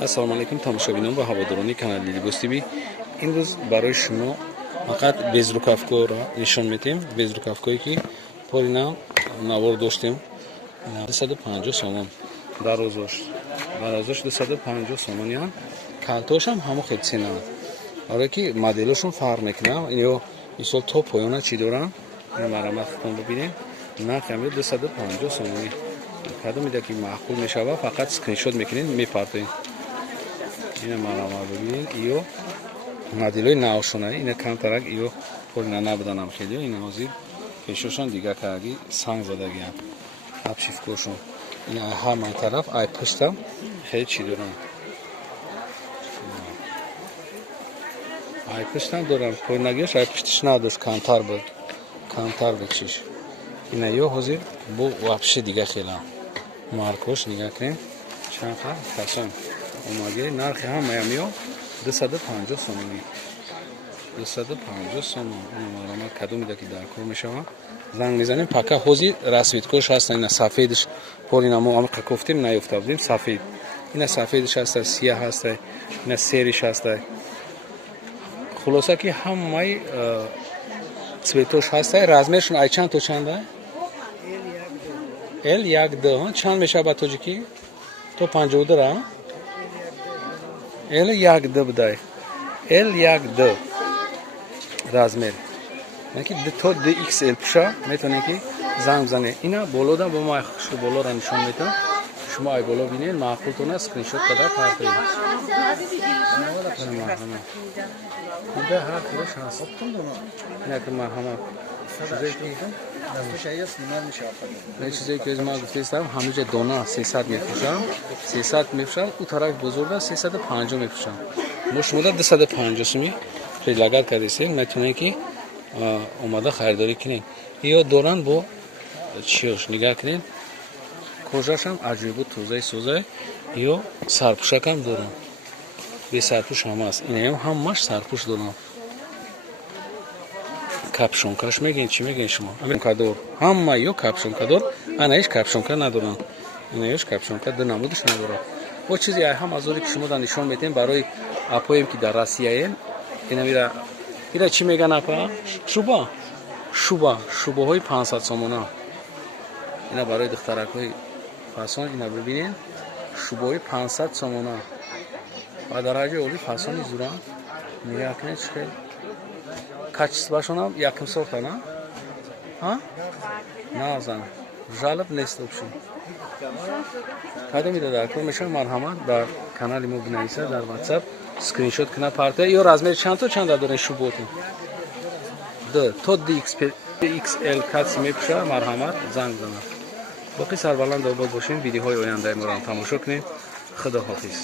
ассалому алайкум тамошобинон ва ҳаводорони канали Libos TV. имрӯз барои шумо фақат безрукавкоро нишон медиҳем. Безрукавкое ки порина навор доштем 250 сомон дарозош 250 сомониян. Калтошам ҳамо хел цена, барое ки моделошон фарқ мекунад. ё мисол то поёна чӣ доранд, марамататон бубинем. нархи 250 сомонӣ. кадом ида ки маъқул мешавад, фақат скриншот мекунед, мепартоед. ина марамат бубинед. ё моделои навшонаи ина камтарак ё порина набуданам хеле. ина ҳозир пешошон дига караги санг задагиам. абшифкошон ина ҳамаи тараф ай пуштам хеле чӣ дорам. ай пуштам дорам. Поринагиаш ай пуштиш надошт, камтар буд. Камтар бекшиш. ина ё ҳозир бу вабше дига хела. маркош нигоҳ кунем. Чанд хал фасон омаги нархи ҳамаям ё 250 сомонӣ. 250 сомон. ина маромат кадом ида ки дар кор мешавад. Занг мезанем. Пака ҳозир расветкош ҳаста. ина сафедиш порина мо амиқа кофтем наёфта будем. Сафед. ина сафедиш ҳаста, сия ҳаста, ина сериш ҳаста. Хулоса ки ҳамаи цветош ҳаста. Размершон ай чанд то чанда? L1D. Чанд мешавад ба тоҷикӣ? То 52 ра? L1D будай. L1D размер. Яки то DXL пуша метавонед ки занг бизанед. ина болода бо мо шу болора нишон метавам. шумо ай боло бинед, маъқултон аст, скриншот када партоед. ида ҳар хелаш ҳаст. ина ки марҳамат. чизе ки аз ма гуфтаистам ҳамаи ҷо дона 300 мефурӯшам. 300 мефурӯшам. у тараф бузурга 350 мефурӯшам. мо шумода 250 сомӣ предлагат кардем. метавонед ки омада харидорӣ кунед. ё доранд бо чиёш нигоҳ кунед. кожашам аҷоибу тозаи соза. ё сарпӯшакам дорам. бе сарпӯш ҳам аст. инаам ҳамаш сарпӯш дорам. капшонкаш мегин, чӣ мегин шумо? Кадор. Ҳама ё капшонкадор, анаиш капшонка надоранд. Инаиш капшонка ду намудаш надорад. Бо чизи ай ҳам азори ки шумо дар нишон медем барои апоем ки дар Россияем. Ина чӣ меган апа? Шуба. Шубаҳои 500 сомона. ина барои духтаракҳои фасон ина бибинед. Шубаҳои 500 сомона. Ва дар ҳаҷи оли фасони зуран. Нигоҳ кунед чӣ хел качествашонам яким сорта на? Назан. Жалоб нест опшн. кадом ида дар кор мешавад, марҳамат бар канали мо бинависа дар WhatsApp скриншот куна парта ё размер чанд то чанда дорен шуботон. То DXL кац мепуша, марҳамат занг занад. боқи сарбаланд обод бошем. видеоҳои ояндаи моро тамошо кунед. худоҳофиз.